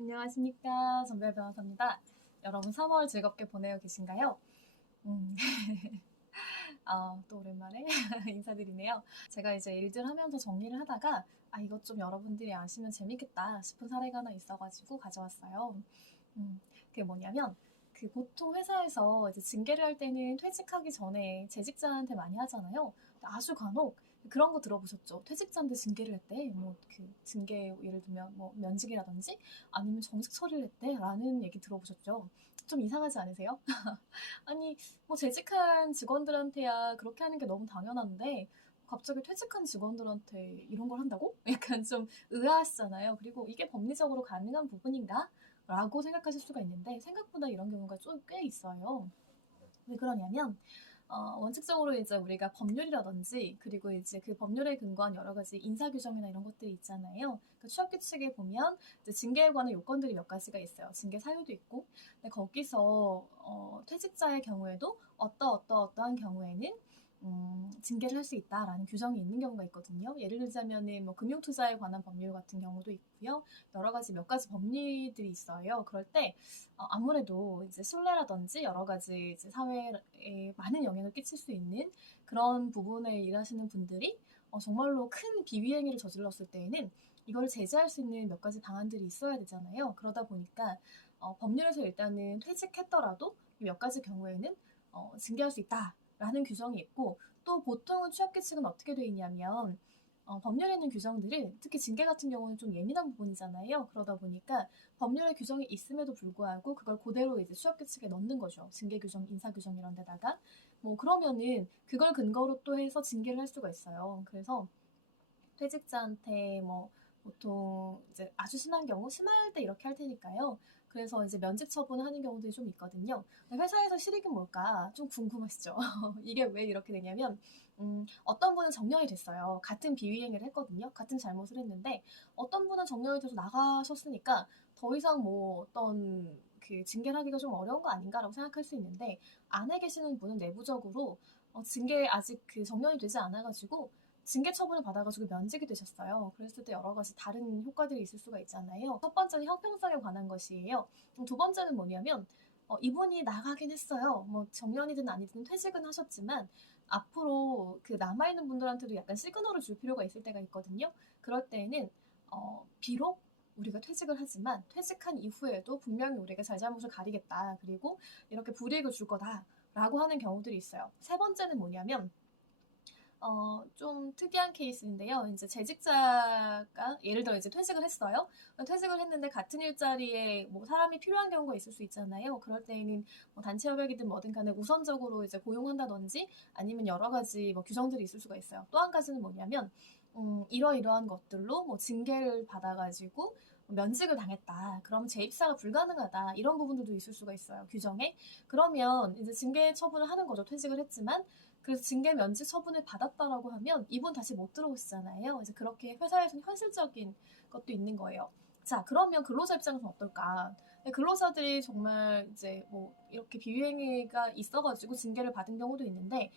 안녕하십니까. 전별 변호사입니다. 여러분 3월 즐겁게 보내고 계신가요? 음, 또 오랜만에 인사드리네요. 제가 이제 일들 하면서 정리를 하다가 이것 좀 여러분들이 아시면 재밌겠다 싶은 사례가 하나 있어가지고 가져왔어요. 그게 뭐냐면 보통 회사에서 이제 징계를 할 때는 퇴직하기 전에 재직자한테 많이 하잖아요. 아주 간혹 그런 거 들어보셨죠? 퇴직자인데 징계를 했대. 뭐 징계 예를 들면 뭐 면직이라든지 아니면 정직 처리를 했대라는 얘기 들어보셨죠? 좀 이상하지 않으세요? 아니 뭐 재직한 직원들한테야 그렇게 하는 게 너무 당연한데 갑자기 퇴직한 직원들한테 이런 걸 한다고? 약간 좀 의아하시잖아요. 그리고 이게 법리적으로 가능한 부분인가? 라고 생각하실 수가 있는데 생각보다 이런 경우가 좀 꽤 있어요. 왜 그러냐면 원칙적으로 이제 우리가 법률이라든지 그리고 이제 그 법률에 근거한 여러 가지 인사 규정이나 이런 것들이 있잖아요. 그 취업 규칙에 보면 이제 징계에 관한 요건들이 몇 가지가 있어요. 징계 사유도 있고. 근데 거기서 퇴직자의 경우에도 어떠한 경우에는 징계를 할 수 있다라는 규정이 있는 경우가 있거든요. 예를 들자면은 뭐 금융투자에 관한 법률 같은 경우도 있고요. 여러 가지 몇 가지 법리들이 있어요. 그럴 때 아무래도 이제 신뢰라든지 여러 가지 이제 사회에 많은 영향을 끼칠 수 있는 그런 부분에 일하시는 분들이 정말로 큰 비위행위를 저질렀을 때에는 이걸 제재할 수 있는 몇 가지 방안들이 있어야 되잖아요. 그러다 보니까 법률에서 일단은 퇴직했더라도 몇 가지 경우에는 징계할 수 있다라는 규정이 있고 또 보통은 취업 규칙은 어떻게 되어 있냐면 법률에 있는 규정들은 특히 징계 같은 경우는 좀 예민한 부분이잖아요. 그러다 보니까 법률의 규정이 있음에도 불구하고 그걸 그대로 이제 취업 규칙에 넣는 거죠. 징계 규정, 인사 규정 이런 데다가 뭐 그러면은 그걸 근거로 또 해서 징계를 할 수가 있어요. 그래서 퇴직자한테 뭐 보통 이제 아주 심한 경우, 심할 때 이렇게 할 테니까요. 그래서 이제 면직 처분을 하는 경우들이 좀 있거든요. 회사에서 실익은 뭘까? 좀 궁금하시죠? 이게 왜 이렇게 되냐면, 어떤 분은 정년이 됐어요. 같은 비위행위를 했거든요. 같은 잘못을 했는데, 어떤 분은 정년이 돼서 나가셨으니까 더 이상 뭐 어떤 그 징계를 하기가 좀 어려운 거 아닌가라고 생각할 수 있는데, 안에 계시는 분은 내부적으로 징계 아직 그 정년이 되지 않아가지고 징계 처분을 받아가지고 면직이 되셨어요. 그랬을 때 여러 가지 다른 효과들이 있을 수가 있잖아요. 첫 번째는 형평성에 관한 것이에요. 두 번째는 뭐냐면 이분이 나가긴 했어요. 뭐 정년이든 아니든 퇴직은 하셨지만 앞으로 그 남아있는 분들한테도 약간 시그널을 줄 필요가 있을 때가 있거든요. 그럴 때에는 비록 우리가 퇴직을 하지만 퇴직한 이후에도 분명히 우리가 잘잘못을 가리겠다. 그리고 이렇게 불이익을 줄 거다라고 하는 경우들이 있어요. 세 번째는 뭐냐면 좀 특이한 케이스인데요. 이제 재직자가 예를 들어 이제 퇴직을 했어요. 퇴직을 했는데 같은 일자리에 뭐 사람이 필요한 경우가 있을 수 있잖아요. 그럴 때에는 뭐 단체 협약이든 뭐든 간에 우선적으로 이제 고용한다든지 아니면 여러 가지 뭐 규정들이 있을 수가 있어요. 또 한 가지는 뭐냐면 이러이러한 것들로 뭐 징계를 받아가지고 면직을 당했다. 그럼 재입사가 불가능하다. 이런 부분들도 있을 수가 있어요. 규정에. 그러면 이제 징계 처분을 하는 거죠. 퇴직을 했지만. 그래서 징계 면직 처분을 받았다라고 하면 이분 다시 못 들어오시잖아요. 이제 그렇게 회사에서는 현실적인 것도 있는 거예요. 자, 그러면 근로자 입장에서는 어떨까? 근로자들이 정말 이제 뭐 이렇게 비위행위가 있어가지고 징계를 받은 경우도 있는데,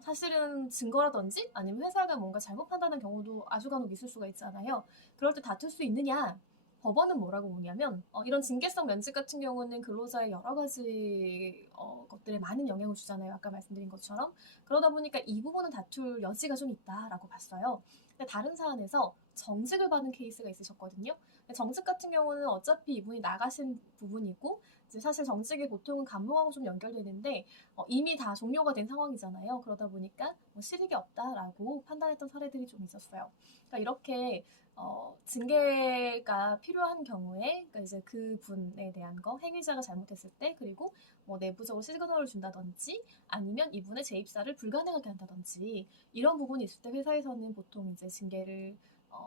사실은 증거라든지 아니면 회사가 뭔가 잘못 판단한 경우도 아주 간혹 있을 수가 있잖아요. 그럴 때 다툴 수 있느냐? 법원은 뭐라고 보냐면 이런 징계성 면직 같은 경우는 근로자의 여러 가지 것들에 많은 영향을 주잖아요. 아까 말씀드린 것처럼. 그러다 보니까 이 부분은 다툴 여지가 좀 있다라고 봤어요. 근데 다른 사안에서 정직을 받은 케이스가 있으셨거든요. 정직 같은 경우는 어차피 이분이 나가신 부분이고 이제 사실 정직이 보통은 간부하고 좀 연결되는데 이미 다 종료가 된 상황이잖아요. 그러다 보니까 뭐 실익이 없다라고 판단했던 사례들이 좀 있었어요. 그러니까 이렇게 징계가 필요한 경우에 그러니까 이제 그 분에 대한 거 행위자가 잘못했을 때 그리고 뭐 내부적으로 시그널을 준다든지 아니면 이분의 재입사를 불가능하게 한다든지 이런 부분이 있을 때 회사에서는 보통 이제 징계를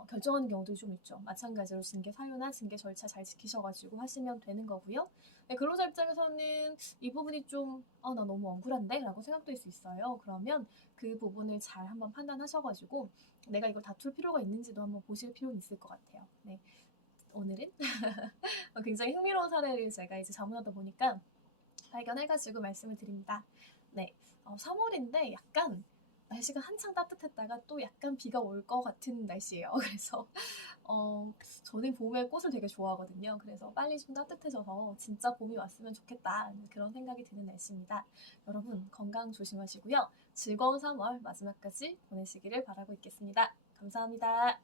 결정하는 경우도 좀 있죠. 마찬가지로 징계 사유나 징계 절차 잘 지키셔가지고 하시면 되는 거고요. 네, 근로자 입장에서는 이 부분이 좀 나 너무 억울한데? 라고 생각될 수 있어요. 그러면 그 부분을 잘 한번 판단하셔가지고 내가 이걸 다툴 필요가 있는지도 한번 보실 필요는 있을 것 같아요. 네, 오늘은 굉장히 흥미로운 사례를 제가 이제 자문하다 보니까 발견해가지고 말씀을 드립니다. 네, 3월인데 약간 날씨가 한창 따뜻했다가 또 약간 비가 올 것 같은 날씨예요. 그래서 저는 봄에 꽃을 되게 좋아하거든요. 그래서 빨리 좀 따뜻해져서 진짜 봄이 왔으면 좋겠다 그런 생각이 드는 날씨입니다. 여러분 건강 조심하시고요. 즐거운 3월 마지막까지 보내시기를 바라고 있겠습니다. 감사합니다.